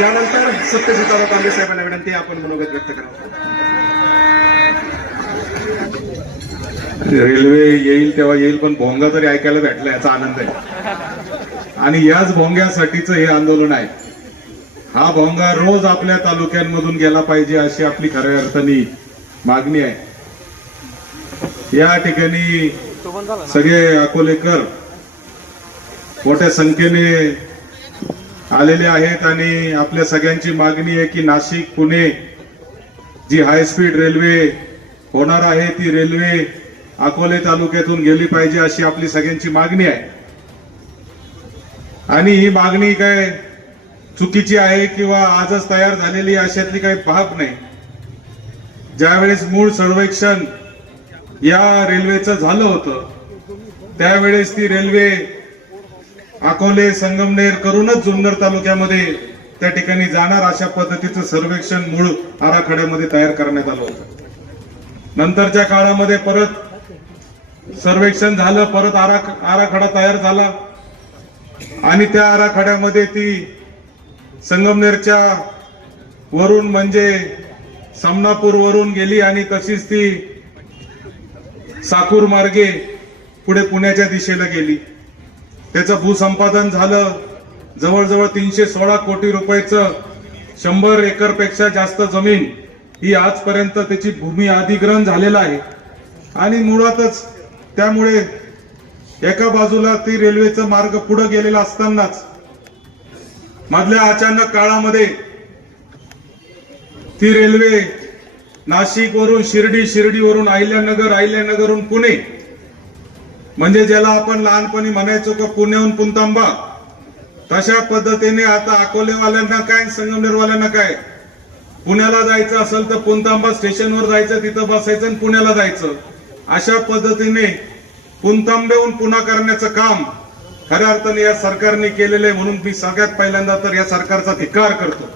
यानंतर सत्यजितराव तांबे साहेबांना विनंती आपण मनोगत व्यक्त करावं. रेल्वे येईल तेव्हा येईल पण भोंगा तरी ऐकायला भेटला याचा आनंद आहे. आणि याच भोंग्यासाठीच हे आंदोलन आहे. हा भोंगा रोज आपल्या तालुक्यांमधून गेला पाहिजे अशी आपली खऱ्या अर्थाने मागणी आहे. या ठिकाणी सगळे अकोलेकर मोठ्या संख्येने आलेले आहेत आणि आपल्या सगळ्यांची मागणी आहे की नाशिक पुणे जी हाय स्पीड रेल्वे होणार आहे ती रेल्वे अकोले तालुक्यातून गेली पाहिजे अशी आपली सगळ्यांची मागणी आहे. आणि ही मागणी काय चुकीची आहे किंवा आजच तयार झालेली अशातली काही भाग नाही. ज्यावेळेस मूळ सर्वेक्षण या रेल्वेचं झालं होतं त्यावेळेस ती रेल्वे अकोले संगमनेर करूनच जुन्नर तालुक्यामध्ये त्या ठिकाणी जाणार अशा पद्धतीचं सर्वेक्षण मूळ आराखड्यामध्ये तयार करण्यात आलं होतं. नंतरच्या काळामध्ये परत सर्वेक्षण झालं परत आराख आराखडा तयार झाला. आणि त्या आराखड्यामध्ये ती संगमनेरच्या वरून म्हणजे समनापूर वरून गेली आणि तशीच ती साकूर मार्गे पुढे पुण्याच्या दिशेला गेली. त्याचं भूसंपादन झालं. जवळजवळ तीनशे सोळा कोटी रुपयाचं शंभर एकरपेक्षा जास्त जमीन ही आजपर्यंत त्याची भूमी अधिग्रहण झालेला आहे. आणि मुळातच त्यामुळे एका बाजूला ती रेल्वेचा मार्ग पुढे गेलेला असतानाच मधल्या अचानक काळामध्ये ती रेल्वे नाशिक वरून शिर्डी शिर्डीवरून अहिल्यानगर अहिल्यानगरहून पुणे म्हणजे ज्याला आपण लहानपणी म्हणायचो का पुण्याहून पुंतांबा तशा पद्धतीने आता अकोलेवाल्यांना काय संगमनेरवाल्यांना काय? पुण्याला जायचं असेल तर पुंतांबा स्टेशनवर जायचं तिथं बसायचं आणि पुण्याला जायचं. अशा पद्धतीने पुंतांबेहून पुन्हा करण्याचं काम खऱ्या अर्थाने या सरकारने केलेलं आहे म्हणून मी सगळ्यात पहिल्यांदा तर या सरकारचा धिक्कार करतो.